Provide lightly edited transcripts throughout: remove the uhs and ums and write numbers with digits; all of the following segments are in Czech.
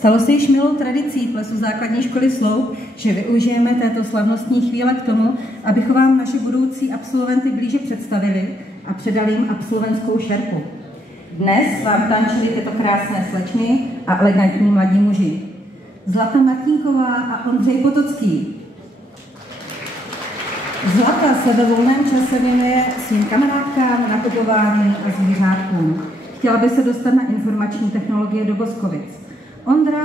Stalo se již milou tradicí plesu základní školy Sloup, že využijeme této slavnostní chvíle k tomu, abychom vám naše budoucí absolventy blíže představili a předali jim absolventskou šerpu. Dnes vám tančili tyto krásné slečny a elegantní mladí muži. Zlata Martinková a Ondřej Potocký. Zlata se ve volném čase věnuje svým kamarádkám, nakupování a zvířátkům. Chtěla by se dostat na informační technologie do Boskovic. Ondra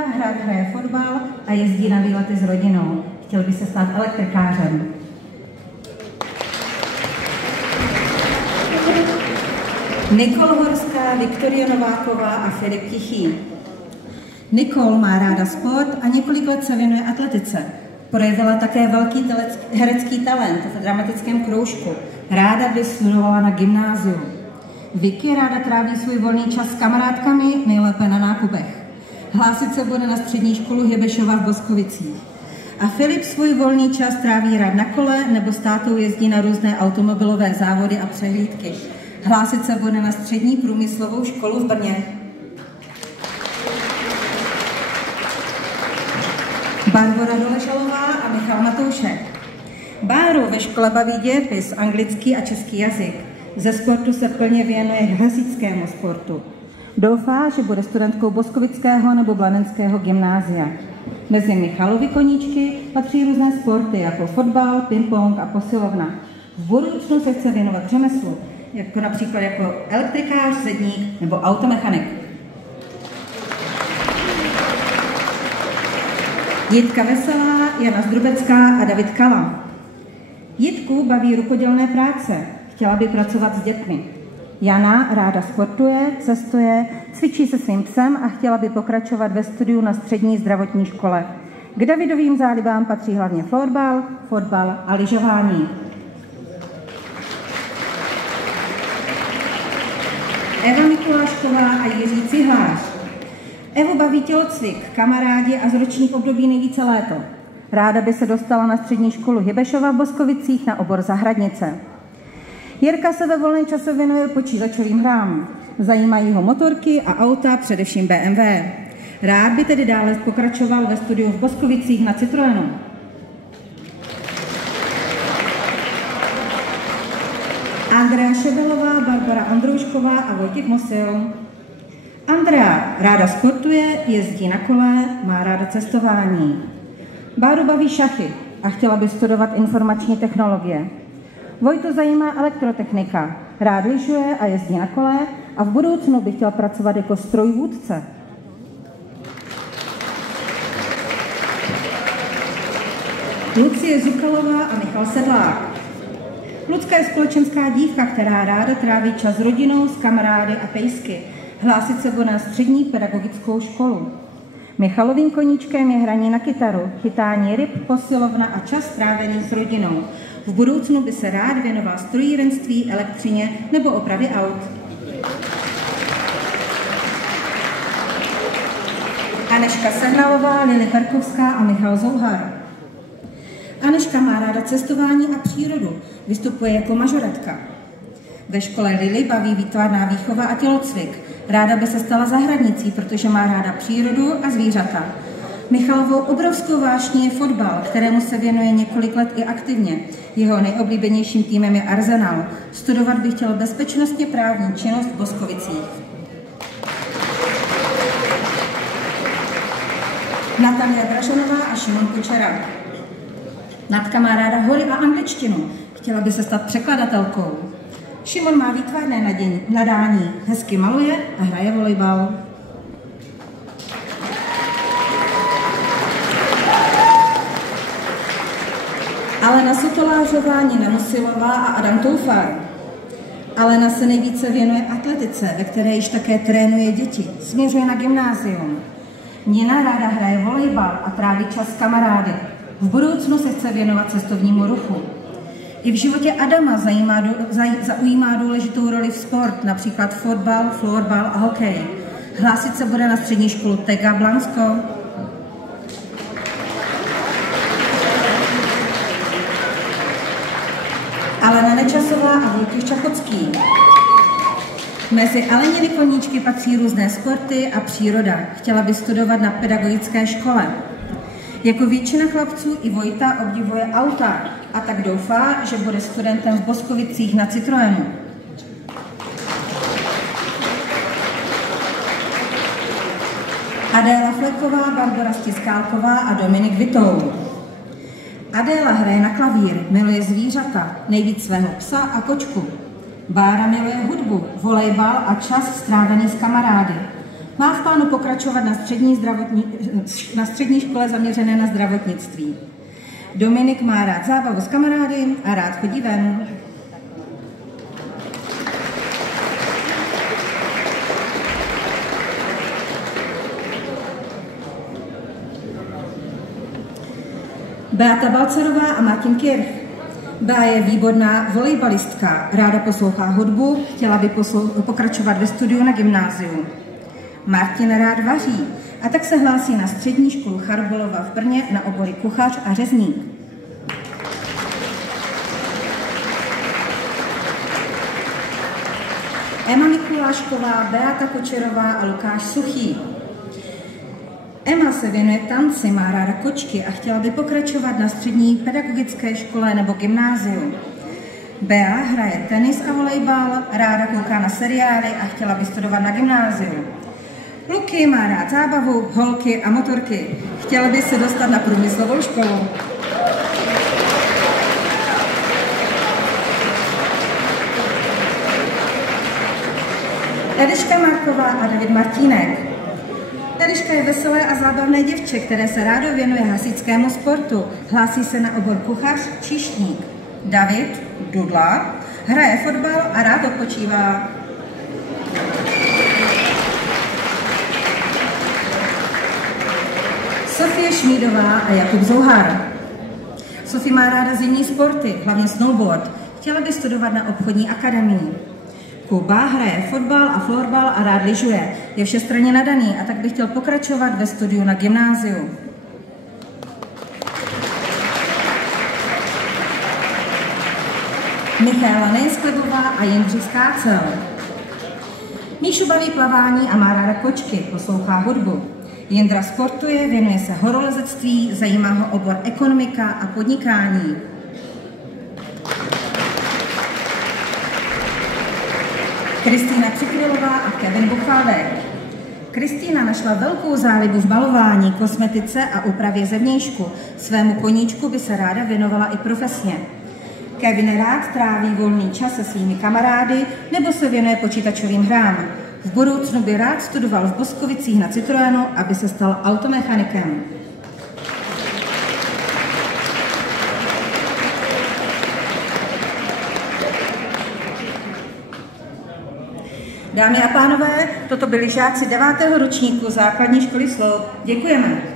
hraje fotbal a jezdí na výlety s rodinou. Chtěl by se stát elektrikářem. Nikol Horská, Viktoria Nováková a Filip Tichý. Nikol má ráda sport a několik let se věnuje atletice. Projevila také velký herecký talent v dramatickém kroužku. Ráda by studovala na gymnáziu. Vicky ráda tráví svůj volný čas s kamarádkami, nejlépe na nákupech. Hlásit se bude na střední školu Hybešova v Boskovicích. A Filip svůj volný čas tráví rád na kole nebo s tátou jezdí na různé automobilové závody a přehlídky. Hlásit se bude na střední průmyslovou školu v Brně. Barbora Doležalová a Michal Matoušek. Báru ve škole baví dějepis, anglický a český jazyk. Ze sportu se plně věnuje hasičskému sportu. Doufá, že bude studentkou Boskovického nebo Blanenského gymnázia. Mezi Michalovy koníčky patří různé sporty, jako fotbal, ping-pong a posilovna. V budoucnu se chce věnovat řemeslu, jako například jako elektrikář, zedník nebo automechanik. Jitka Veselá, Jana Zdrubecká a David Kala. Jitku baví rukodělné práce. Chtěla by pracovat s dětmi. Jana ráda sportuje, cestuje, cvičí se svým psem a chtěla by pokračovat ve studiu na střední zdravotní škole. K Davidovým zálibám patří hlavně florbal, fotbal a lyžování. Eva Mikulášková a Jiří Cihlář. Evu baví tělocvik, kamarádi a z ročních období nejvíce léto. Ráda by se dostala na střední školu Hybešova v Boskovicích na obor zahradnice. Jirka se ve volném čase věnuje počítačovým hrám. Zajímají ho motorky a auta, především BMW. Rád by tedy dále pokračoval ve studiu v Boskovicích na Citroenu. Andrea Šebelová, Barbara Ondroušková a Vojtěch Mosil. Andrea ráda sportuje, jezdí na kole, má ráda cestování. Báru baví šachy a chtěla by studovat informační technologie. Vojtu zajímá elektrotechnika, rád lyžuje a jezdí na kole a v budoucnu by chtěl pracovat jako strojvůdce. Lucie Zukalová a Michal Sedlák. Lucka je společenská dívka, která ráda tráví čas s rodinou, s kamarády a pejsky. Hlásit se bude na střední pedagogickou školu. Michalovým koníčkem je hraní na kytaru, chytání ryb, posilovna a čas strávený s rodinou. V budoucnu by se rád věnoval strojírenství, elektřině nebo opravě aut. Aneška Sehnalová, Lily Perkovská a Michal Zouhar. Aneška má ráda cestování a přírodu, vystupuje jako mažoretka. Ve škole Lily baví výtvarná výchova a tělocvik. Ráda by se stala zahradnicí, protože má ráda přírodu a zvířata. Michalovou obrovskou vášní je fotbal, kterému se věnuje několik let i aktivně. Jeho nejoblíbenějším týmem je Arsenal. Studovat by chtěl bezpečnostně právní činnost v Boskovicích. Natalia Dražanová a Šimon Kučera. Natka má ráda hory a angličtinu. Chtěla by se stát překladatelkou. Šimon má výtvarné nadání, hezky maluje a hraje volejbal. Alena Sotolářová, Nina Musilová a Adam Toufar. Alena se nejvíce věnuje atletice, ve které již také trénuje děti. Směřuje na gymnázium. Nina ráda hraje volejbal a tráví čas s kamarády. V budoucnu se chce věnovat cestovnímu ruchu. I v životě Adama zaujímá důležitou roli v sport, například fotbal, florbal a hokej. Hlásit se bude na střední školu Tega Blansko. Alena Nečasová a Vojtěch Čachocký. Mezi Aleniny koníčky patří různé sporty a příroda. Chtěla by studovat na pedagogické škole. Jako většina chlapců i Vojta obdivuje auta a tak doufá, že bude studentem v Boskovicích na Citroenu. Adéla Fleková, Barbora Stiskálková a Dominik Vitou. Adéla hraje na klavír, miluje zvířata, nejvíc svého psa a kočku. Bára miluje hudbu, volejbal a čas strávený s kamarády. Má v plánu pokračovat na střední škole zaměřené na zdravotnictví. Dominik má rád zábavu s kamarády a rád chodí ven. Beata Balcarová a Martin Kirch. Bea je výborná volejbalistka, ráda poslouchá hudbu, chtěla by pokračovat ve studiu na gymnáziu. Martin rád vaří a tak se hlásí na střední školu Charbolova v Brně na obory kuchař a řezník. Emma Mikulášková, Beata Kočerová a Lukáš Suchý. Emma se věnuje tanci, má ráda kočky a chtěla by pokračovat na střední pedagogické škole nebo gymnáziu. Bea hraje tenis a volejbal, ráda kouká na seriály a chtěla by studovat na gymnáziu. Luky má rád zábavu, holky a motorky. Chtěla by se dostat na průmyslovou školu. Eliška Marková a David Martínek. Eliška je veselé a zábavné děvče, které se rádo věnuje hasičskému sportu. Hlásí se na obor kuchař, číšník. David, dudla, hraje fotbal a rád odpočívá. Sofie Šmídová a Jakub Zouhar. Sofie má ráda zimní sporty, hlavně snowboard. Chtěla by studovat na obchodní akademii. Kuba hraje fotbal a florbal a rád lyžuje. Je všestranně nadaný a tak by chtěl pokračovat ve studiu na gymnáziu. Michaela Nejsklebová a Jindřich Skácel. Míšu baví plavání a má ráda kočky, poslouchá hudbu. Jindra sportuje, věnuje se horolezectví, zajímá ho obor ekonomika a podnikání. Kristýna Přikrylová a Kevin Buchálek. Kristýna našla velkou zálibu v malování, kosmetice a úpravě zevnějšku. Svému koníčku by se ráda věnovala i profesně. Kevin rád tráví volný čas se svými kamarády nebo se věnuje počítačovým hrám. V budoucnu by rád studoval v Boskovicích na Citroenu, aby se stal automechanikem. Dámy a pánové, toto byli žáci 9. ročníku základní školy Sloup. Děkujeme.